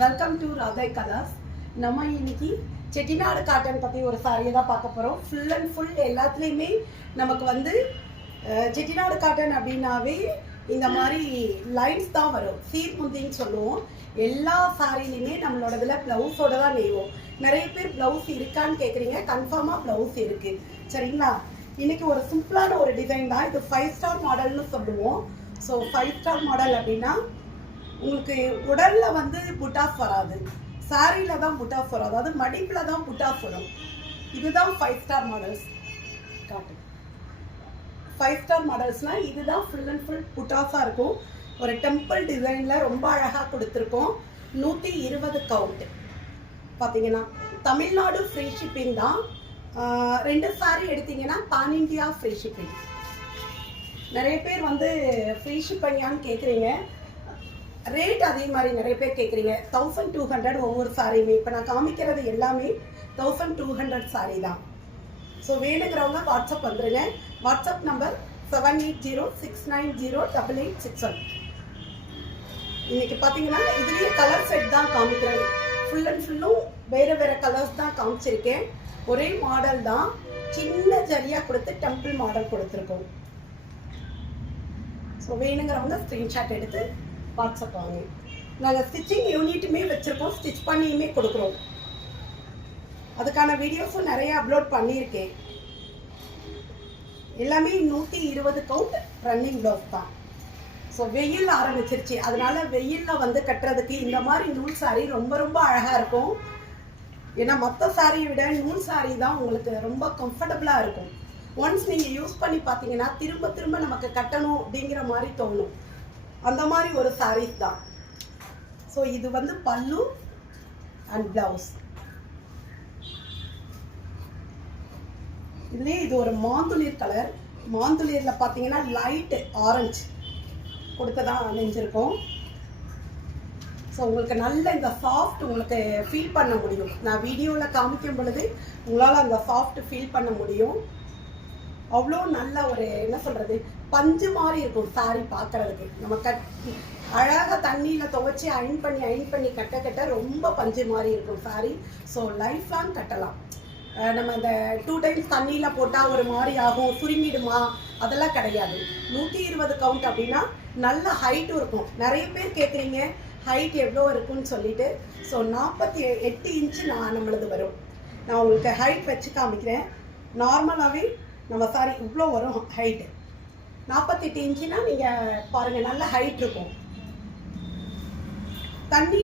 Welcome to Radhai colours. நம்ம இன்னைக்கு Chettinad cotton பற்றி ஒரு சாரியை தான் பார்க்க போகிறோம். ஃபுல் அண்ட் ஃபுல் எல்லாத்துலேயுமே நமக்கு வந்து செட்டிநாடு காட்டன் அப்படின்னாவே இந்த மாதிரி லைன்ஸ் தான் வரும். சீர் முந்தின்னு சொல்லுவோம். எல்லா சாரிலையுமே நம்மளோட இதில் ப்ளவுஸோட தான் நெய்வோம். நிறைய பேர் ப்ளவுஸ் இருக்கான்னு கேட்குறீங்க. கன்ஃபார்மாக ப்ளவுஸ் இருக்குது. சரிங்களா? இன்னைக்கு ஒரு சிம்பிளான ஒரு டிசைன் தான். இது 5 ஸ்டார் மாடல்னு சொல்லுவோம். ஸோ 5 ஸ்டார் மாடல் அப்படின்னா உங்களுக்கு உடல்ல வந்து புட்டாஸ் வராது, சாரியில தான் புட்டாஸ் வரும், அதாவது மடிப்புல தான் புட்டாஸ் வரும். இதுதான் 5 ஸ்டார் மாடல்ஸ். காட்டு 5 ஸ்டார் மாடல்ஸ்னா இதுதான் ஃபுல் அண்ட் ஃபுல் புட்டாஸா இருக்கும். ஒரு டெம்பிள் டிசைன்ல ரொம்ப அழகா கொடுத்துருக்கோம். 120 கவுண்ட். பார்த்தீங்கன்னா தமிழ்நாடு ஃப்ரீ ஷிப்பிங் தான். 2 சாரி எடுத்தீங்கன்னா பான் இண்டியா ஃப்ரீ ஷிப்பிங். நிறைய பேர் வந்து ஃப்ரீ ஷிப்பிங்கான்னு கேட்குறீங்க. ரேட் அதே மாதிரி நிறைய பேர் கேட்குறீங்க. 1200 ஒவ்வொரு சாரியுமே. இப்போ நான் காமிக்கிறது எல்லாமே 1200 சாரி தான். ஸோ வேணுங்கிறவங்க வாட்ஸ்அப் வந்துருங்க. WhatsApp number 7806908861. இன்னைக்கு பார்த்தீங்கன்னா இதுலேயே கலர் செட் தான் காமிக்கிறேன். ஃபுல் அண்ட் ஃபுல்லும் வேறு வேறு கலர்ஸ் தான் காமிச்சிருக்கேன். ஒரே மாடல் தான். சின்ன ஜரியாக கொடுத்து டெம்பிள் மாடல் கொடுத்துருக்கோம். ஸோ வேணுங்கிறவங்க ஸ்க்ரீன்ஷாட் எடுத்து வாட்ஸ்அப் வாங்க. நாங்கள் ஸ்டிச்சிங் யூனிட்டுமே வச்சுருக்கோம். ஸ்டிச் பண்ணியுமே கொடுக்குறோம். அதுக்கான வீடியோஸும் நிறைய அப்லோட் பண்ணியிருக்கேன். எல்லாமே 120 கவுண்ட் ரன்னிங் ப்ளவுஸ் தான். ஸோ வெயில் ஆரம்பிச்சிருச்சு. அதனால வெயிலில் வந்து கட்டுறதுக்கு இந்த மாதிரி நூல் சாரி ரொம்ப ரொம்ப அழகாக இருக்கும். ஏன்னா மற்ற சாரியை விட நூல் சாரி தான் உங்களுக்கு ரொம்ப கம்ஃபர்டபுளாக இருக்கும். ஒன்ஸ் நீங்கள் யூஸ் பண்ணி பார்த்தீங்கன்னா திரும்ப திரும்ப நமக்கு கட்டணும் அப்படிங்கிற மாதிரி தோணும். அந்த மாதிரி ஒரு சாரீஸ் தான். ஸோ இது வந்து பல்லு அண்ட் பிளவுஸ். இதுலேயே இது ஒரு மாந்துளிர் கலர். மாந்துளிரில் பார்த்தீங்கன்னா லைட் ஆரஞ்சு கொடுத்ததான் நெஞ்சிருக்கோம். ஸோ உங்களுக்கு நல்ல இந்த சாஃப்ட் உங்களுக்கு ஃபீல் பண்ண முடியும். நான் வீடியோவில் காமிக்கும் பொழுது உங்களால் அந்த சாஃப்ட் ஃபீல் பண்ண முடியும். அவ்வளோ நல்ல ஒரு என்ன சொல்கிறது, பஞ்சு மாதிரி இருக்கும் சாரி பார்க்குறதுக்கு. நம்ம அழகாக தண்ணியில் துவைச்சி அயன் பண்ணி கட்ட ரொம்ப பஞ்சு மாதிரி இருக்கும் சாரி. ஸோ லைஃப் லாங் கட்டலாம். நம்ம இந்த 2 டைம்ஸ் தண்ணியில் போட்டால் ஒரு மாதிரி ஆகும், சுருங்கிடுமா, அதெல்லாம் கிடையாது. 120 கவுண்ட் அப்படின்னா நல்ல ஹைட்டும் இருக்கும். நிறைய பேர் கேட்குறீங்க ஹைட் எவ்வளோ இருக்குன்னு சொல்லிட்டு. ஸோ 48 இன்ச்சு நம்மளது வரும். நான் உங்களுக்கு ஹைட் வச்சு காமிக்கிறேன். நார்மலாகவே நம்ம சாரி இவ்வளோ வரும் ஹைட்டு. 48 இன்ச்சுனா நீங்கள் பாருங்கள், நல்ல ஹைட் இருக்கும். தண்ணி